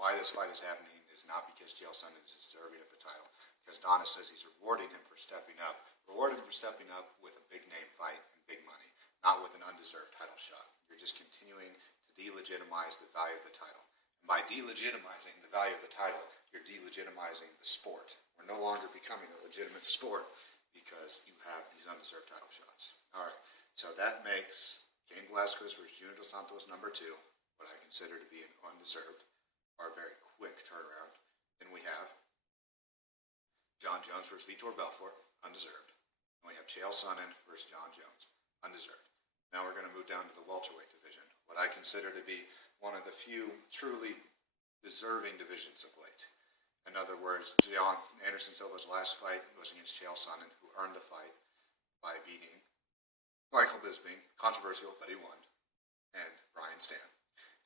why this fight is happening is not because Chael Sonnen is deserving of the title, because Donis says he's rewarding him for stepping up. Reward him for stepping up with a big name fight and big money, not with an undeserved title shot. You're just continuing to delegitimize the value of the title. And by delegitimizing the value of the title, you're delegitimizing the sport. We're no longer becoming a legitimate sport because you have these undeserved title shots. All right, so that makes Cain Velasquez versus Junior Dos Santos #2, what I consider to be an undeserved or a very quick turnaround. Then we have John Jones versus Vitor Belfort, undeserved. And we have Chael Sonnen versus John Jones, undeserved. Now we're going to move down to the welterweight division, what I consider to be one of the few truly deserving divisions of late. In other words, Anderson Silva's last fight was against Chael Sonnen, who earned the fight by beating Michael Bisping, controversial, but he won, and Ryan Stan.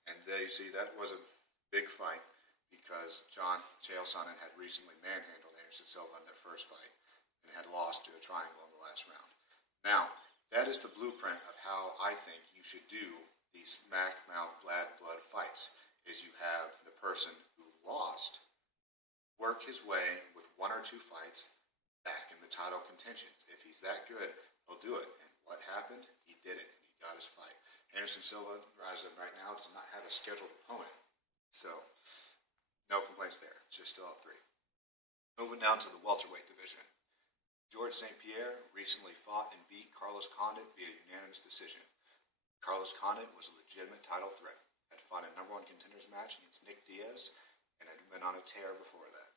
And there you see that was a big fight because Chael Sonnen had recently manhandled Anderson Silva in their first fight and had lost to a triangle in the last round. Now, that is the blueprint of how I think you should do these smack mouth blood fights, is you have the person who lost work his way with 1 or 2 fights back in the title contentions. If he's that good, he'll do it. And what happened? He did it. He got his fight. Anderson Silva, as of right now, does not have a scheduled opponent. So, no complaints there. It's just still up 3. Moving down to the welterweight division. George St. Pierre recently fought and beat Carlos Condit via unanimous decision. Carlos Condit was a legitimate title threat. Had fought a #1 contenders match against Nick Diaz and had been on a tear before that.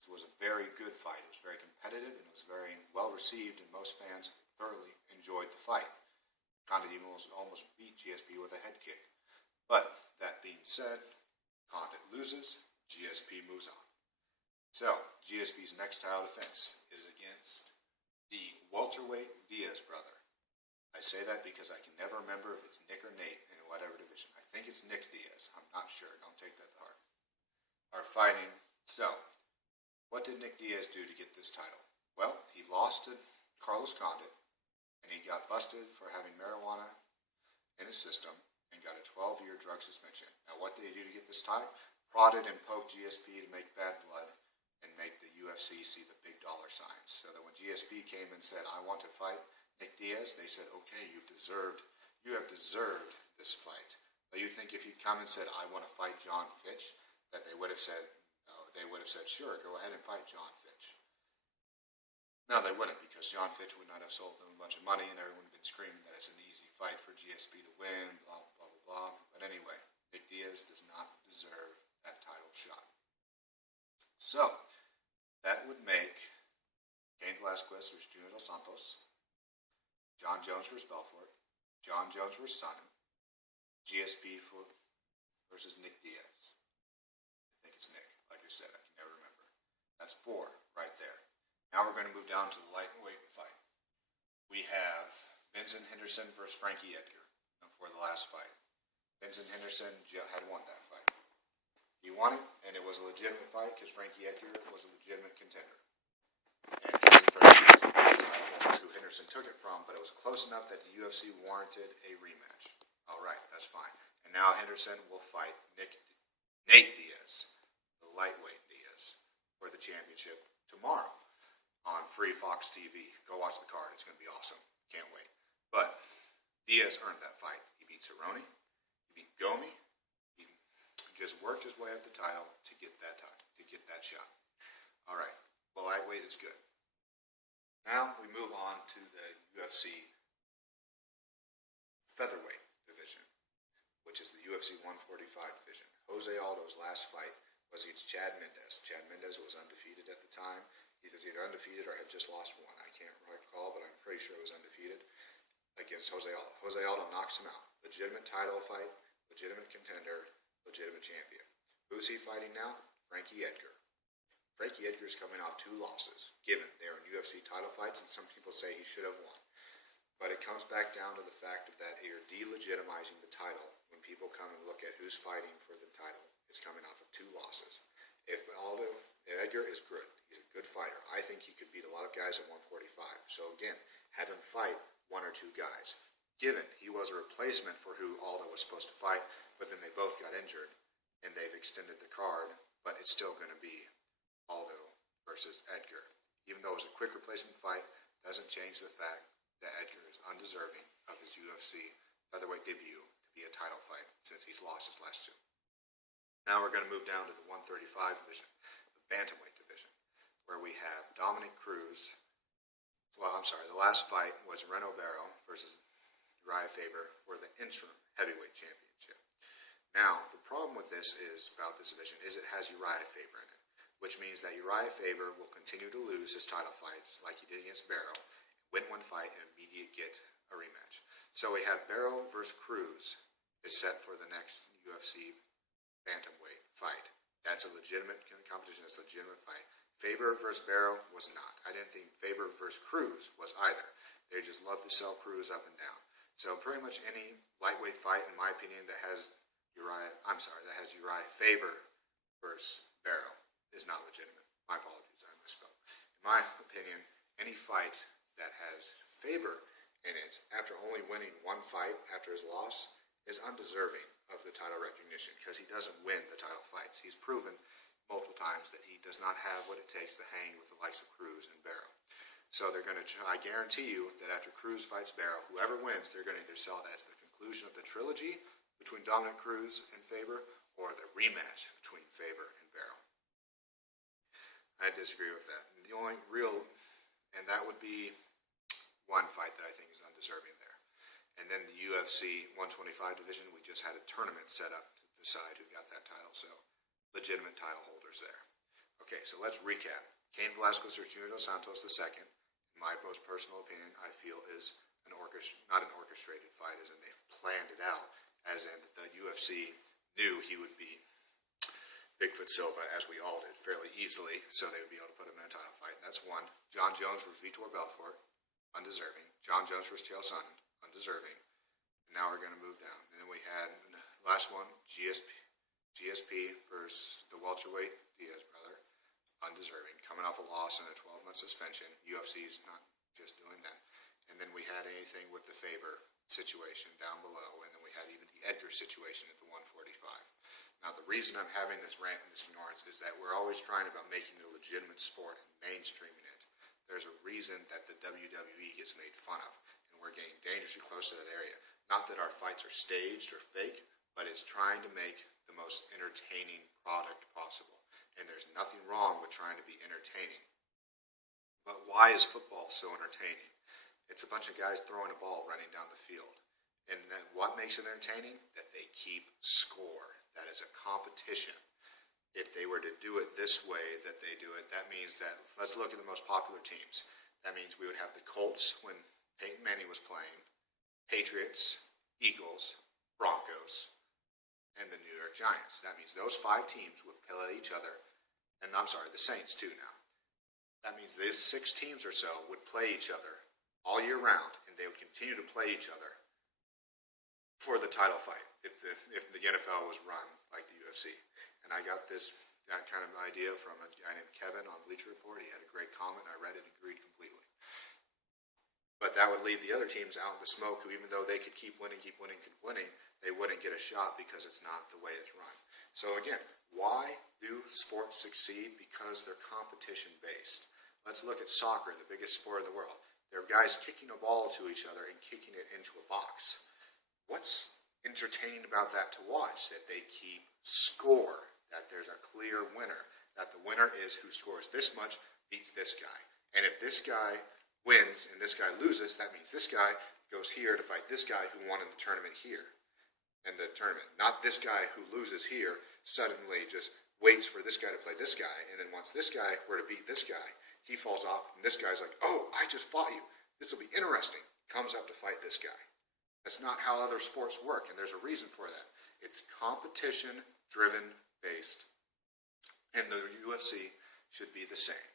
This was a very good fight. It was very competitive and it was very well received, and most fans thoroughly enjoyed the fight. Condit even almost beat GSP with a head kick. But that being said, Condit loses, GSP moves on. So, GSP's next title defense is against the welterweight Diaz brother. I say that because I can never remember if it's Nick or Nate in whatever division. I think it's Nick Diaz. I'm not sure. Don't take that to heart. Are fighting. So, what did Nick Diaz do to get this title? Well, he lost to Carlos Condit, and he got busted for having marijuana in his system and got a 12-year drug suspension. Now, what did he do to get this title? Prodded and poked GSP to make bad blood and make the UFC see the big dollar signs. So that when GSP came and said, I want to fight Nick Diaz, they said, okay, you have deserved this fight. But you think if he'd come and said, I want to fight John Fitch, that they would have said, no, they would have said, sure, go ahead and fight John Fitch. No, they wouldn't, because John Fitch would not have sold them a bunch of money and everyone would have been screaming that it's an easy fight for GSP to win, blah, blah, blah, blah. But anyway, Nick Diaz does not deserve that title shot. So, that would make Cain Velasquez versus Junior Dos Santos, John Jones versus Belfort, John Jones versus Sonnen, GSP versus Nick Diaz. I think it's Nick, like I said, I can never remember. That's 4 right there. Now we're going to move down to the lightweight fight. We have Vincent Henderson versus Frankie Edgar for the last fight. Vincent Henderson had won that fight. He won it, and it was a legitimate fight because Frankie Edgar was a legitimate contender. And it wasn't Frankie Edgar who Henderson took it from, but it was close enough that the UFC warranted a rematch. All right, that's fine. And now Henderson will fight Nate Diaz, the lightweight Diaz, for the championship tomorrow on Free Fox TV. Go watch the card. It's going to be awesome. Can't wait. But Diaz earned that fight. He beat Cerrone. He beat Gomi. He just worked his way up the title to get that shot. All right. Well, lightweight is good. Now we move on to the UFC featherweight division, which is the UFC 145 division. Jose Aldo's last fight was against Chad Mendes. Chad Mendes was undefeated at the time. He was either undefeated or had just lost 1. I can't recall, but I'm pretty sure it was undefeated against Jose Aldo. Jose Aldo knocks him out. Legitimate title fight, legitimate contender, legitimate champion. Who's he fighting now? Frankie Edgar. Frankie Edgar's coming off 2 losses, given they are in UFC title fights, and some people say he should have won. But it comes back down to the fact that you're delegitimizing the title when people come and look at who's fighting for the title. It's coming off of 2 losses. If Edgar is good, he's a good fighter. I think he could beat a lot of guys at 145. So again, have him fight 1 or 2 guys. Given he was a replacement for who Aldo was supposed to fight, but then they both got injured, and they've extended the card, but it's still going to be Aldo versus Edgar. Even though it was a quick replacement fight, doesn't change the fact that Edgar is undeserving of his UFC featherweight debut to be a title fight since he's lost his last two. Now we're going to move down to the 135 division, the bantamweight division, where we have Dominic Cruz. The last fight was Reno Barrow versus Uriah Faber for the interim heavyweight championship. Now, the problem with this about this division is it has Uriah Faber in it, which means that Uriah Faber will continue to lose his title fights like he did against Barrow, win one fight, and immediately get a rematch. So we have Barrow versus Cruz is set for the next UFC bantamweight fight. That's a legitimate competition. It's a legitimate fight. Faber versus Barrow was not. I didn't think Faber versus Cruz was either. They just love to sell Cruz up and down. So pretty much any lightweight fight, in my opinion, that has Uriah Faber versus Barrow is not legitimate. My apologies, I misspoke. In my opinion, any fight that has Faber in it after only winning one fight after his loss is undeserving of the title recognition because he doesn't win the title fights. He's proven multiple times that he does not have what it takes to hang with the likes of Cruz and Barrow. So they're going to I guarantee you that after Cruz fights Barrow, whoever wins, they're going to either sell it as the conclusion of the trilogy between Dominic Cruz and Faber or the rematch between Faber and Barrow. I disagree with that. The only and that would be one fight that I think is undeserving there. And then the UFC 125 division, we just had a tournament set up to decide who got that title, so legitimate title holders there. Okay, so let's recap. Cain Velasquez versus Junior Dos Santos II, in my most personal opinion, I feel is not an orchestrated fight, as in they've planned it out, as in the UFC knew he would be Bigfoot Silva, as we all did, fairly easily, so they would be able to put him in a title fight. That's one. John Jones versus Vitor Belfort, undeserving. John Jones versus Chael Sonnen, undeserving. And now we're going to move down. And then we had last one, GSP versus the welterweight Diaz brother, undeserving, coming off a loss and a 12-month suspension. UFC's not just doing that. And then we had anything with the Faber situation down below, and then we had even the Edgar situation at the 145. Now, the reason I'm having this rant and this ignorance is that we're always trying about making it a legitimate sport and mainstreaming it. There's a reason that the WWE gets made fun of, and we're getting dangerously close to that area. Not that our fights are staged or fake, but it's trying to make the most entertaining product possible. And there's nothing wrong with trying to be entertaining. But why is football so entertaining? It's a bunch of guys throwing a ball running down the field. And then what makes it entertaining? That they keep score. That is a competition. If they were to do it this way that they do it, that means that, let's look at the most popular teams. That means we would have the Colts when Peyton Manning was playing, Patriots, Eagles, Broncos, and the New York Giants. That means those 5 teams would play each other, and the Saints too now. That means those 6 teams or so would play each other all year round, and they would continue to play each other for the title fight if the NFL was run like the UFC. And I got that kind of idea from a guy named Kevin on Bleacher Report. He had a great comment. I read it and agreed completely. But that would leave the other teams out in the smoke who, even though they could keep winning, they wouldn't get a shot because it's not the way it's run. So again, why do sports succeed? Because they're competition-based. Let's look at soccer, the biggest sport in the world. There are guys kicking a ball to each other and kicking it into a box. What's entertaining about that to watch? That they keep score, that there's a clear winner, that the winner is who scores this much beats this guy. And if this guy wins and this guy loses, that means this guy goes here to fight this guy who won in the tournament here. In the tournament. Not this guy who loses here suddenly just waits for this guy to play this guy, and then once this guy were to beat this guy, he falls off, and this guy's like, oh, I just fought you. This will be interesting. Comes up to fight this guy. That's not how other sports work, and there's a reason for that. It's competition-driven based, and the UFC should be the same.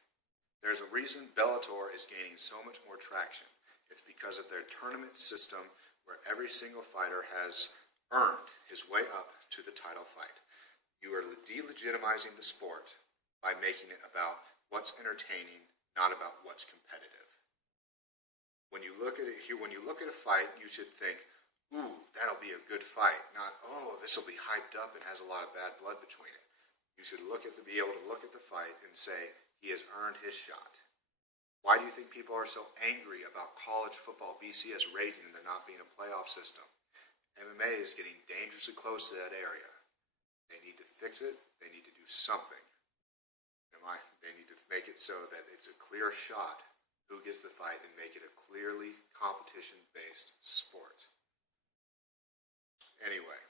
There's a reason Bellator is gaining so much more traction. It's because of their tournament system where every single fighter has earned his way up to the title fight. You are delegitimizing the sport by making it about what's entertaining, not about what's competitive. When you look at it here, when you look at a fight, you should think, ooh, that'll be a good fight. Not, oh, this will be hyped up and has a lot of bad blood between it. You should be able to look at the fight and say, he has earned his shot. Why do you think people are so angry about college football BCS rating and there not being a playoff system? MMA is getting dangerously close to that area. They need to fix it. They need to do something. They need to make it so that it's a clear shot who gets the fight and make it a clearly competition-based sport. Anyway,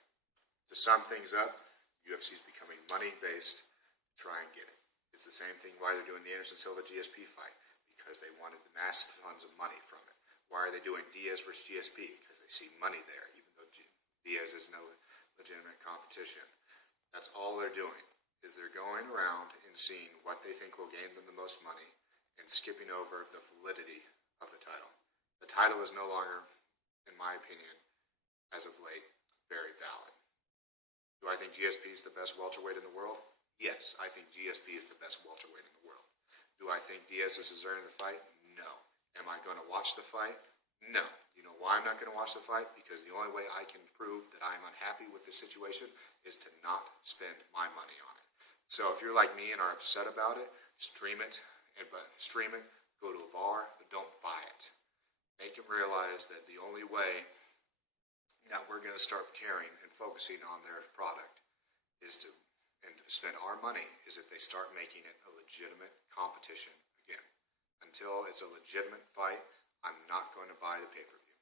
to sum things up, UFC is becoming money-based to try and get it. It's the same thing why they're doing the Anderson Silva GSP fight, because they wanted the massive funds of money from it. Why are they doing Diaz versus GSP? Because they see money there, even though Diaz is no legitimate competition. That's all they're doing, is they're going around and seeing what they think will gain them the most money and skipping over the validity of the title. The title is no longer, in my opinion, as of late, very valid. Do I think GSP is the best welterweight in the world? Yes, I think GSP is the best welterweight in the world. Do I think Diaz is earning the fight? No. Am I going to watch the fight? No. You know why I'm not going to watch the fight? Because the only way I can prove that I'm unhappy with this situation is to not spend my money on it. So if you're like me and are upset about it, stream it, go to a bar, but don't buy it. Make them realize that the only way that we're going to start caring and focusing on their product is to spend our money is if they start making it a legitimate competition again. Until it's a legitimate fight, I'm not going to buy the pay-per-view.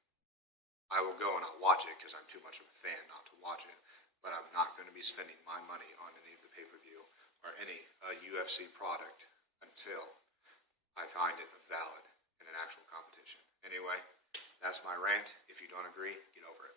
I will go and I'll watch it because I'm too much of a fan not to watch it, but I'm not going to be spending my money on any of the pay-per-view or any UFC product until I find it valid in an actual competition. Anyway, that's my rant. If you don't agree, get over it.